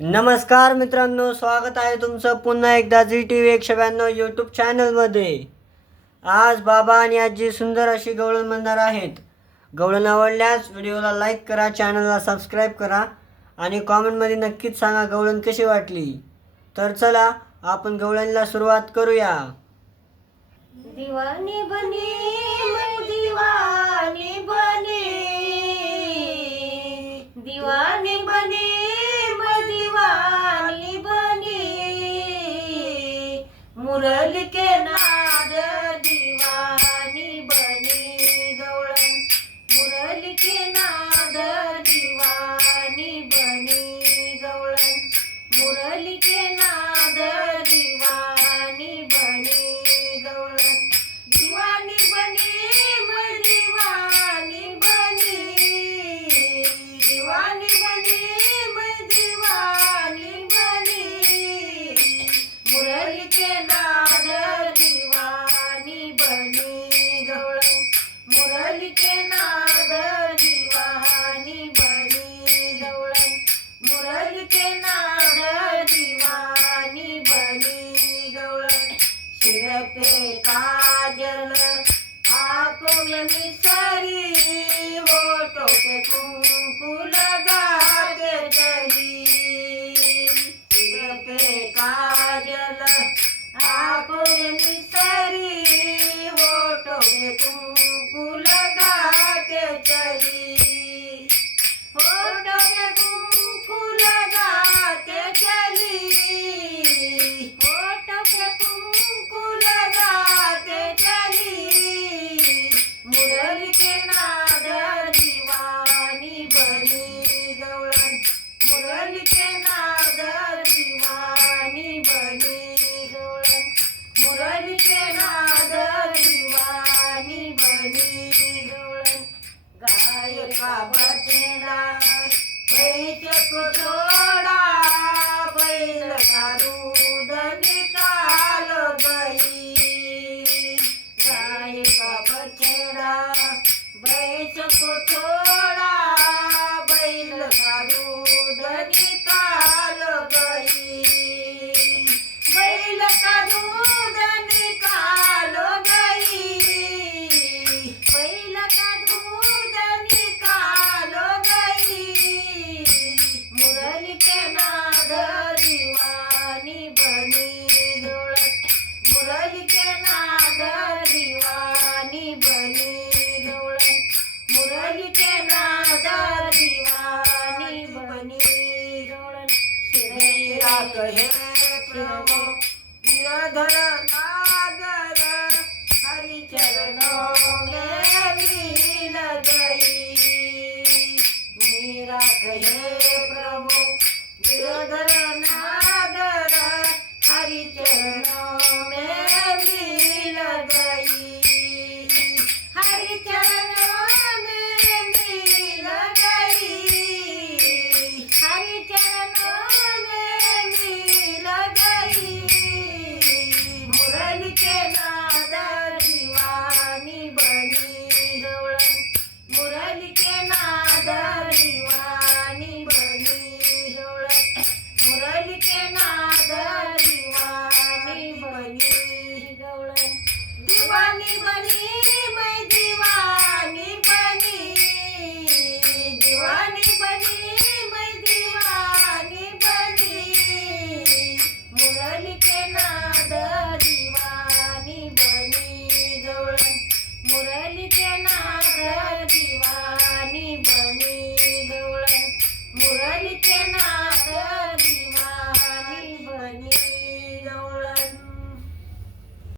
नमस्कार मित्रांनो, स्वागत आहे तुमचं पुन्हा एकदा ZTV 192 यूट्यूब चॅनलमध्ये। आज बाबा आणि आजी सुंदर अशी गवळण म्हणणार आहेत। गवळण आवडल्यास व्हिडिओला लाईक करा, चॅनलला सबस्क्राईब करा आणि कॉमेंटमध्ये नक्कीच सांगा गवळण कशी वाटली। तर चला आपण गवळणला सुरुवात करूया। दीवानी बनी मैं दीवानी बनी, दीवानी बनी मैं दीवानी बनी, मुरली के नाद दीवानी बनी गवळण, मुरली के नाद दीवानी बनी गवळण, मुरली के नाद दीवानी बनी गवळण, दीवानी बनी मैं दीवानी बनी, दीवानी बनी मैं दीवानी बनी, मुरली के नाद दीवानी बनी गवळण, मुरली के नाद दीवानी बनी गवळण, मुरली के नाद दीवानी बनी गवळण, सिर पे काजल आंखों में मिसरी, होठों पे कुमकुम लगा के चली, सिर पे काजल आंखों में मिसरी, होठों पे कुमकुम लगा के चली, होठों पे कुमकुम लगा के चली, होठों पे कुमकुम लगा के चली, मुरली के नाद दीवानी बनी गवळण, मुरली के नाद दीवानी बनी गवळण, मुरली के नाद दीवानी बनी गवळण, गाय का बछड़ा बैठ को छोड़ा, बैल का दूध निकाल गई, गाय का बछड़ा बैठ को छोड़ा, बैल का दूध निकाल गई, बैल का दूध निकाल गई, बैल का दूध निकाल गई, मुरली के नाद दीवानी बनी गवळण, मुरली के नाद दीवानी बनी गवळण, मुरली के नाद दीवानी बनी गवळण, शिरैया कहे प्रभु गिरधर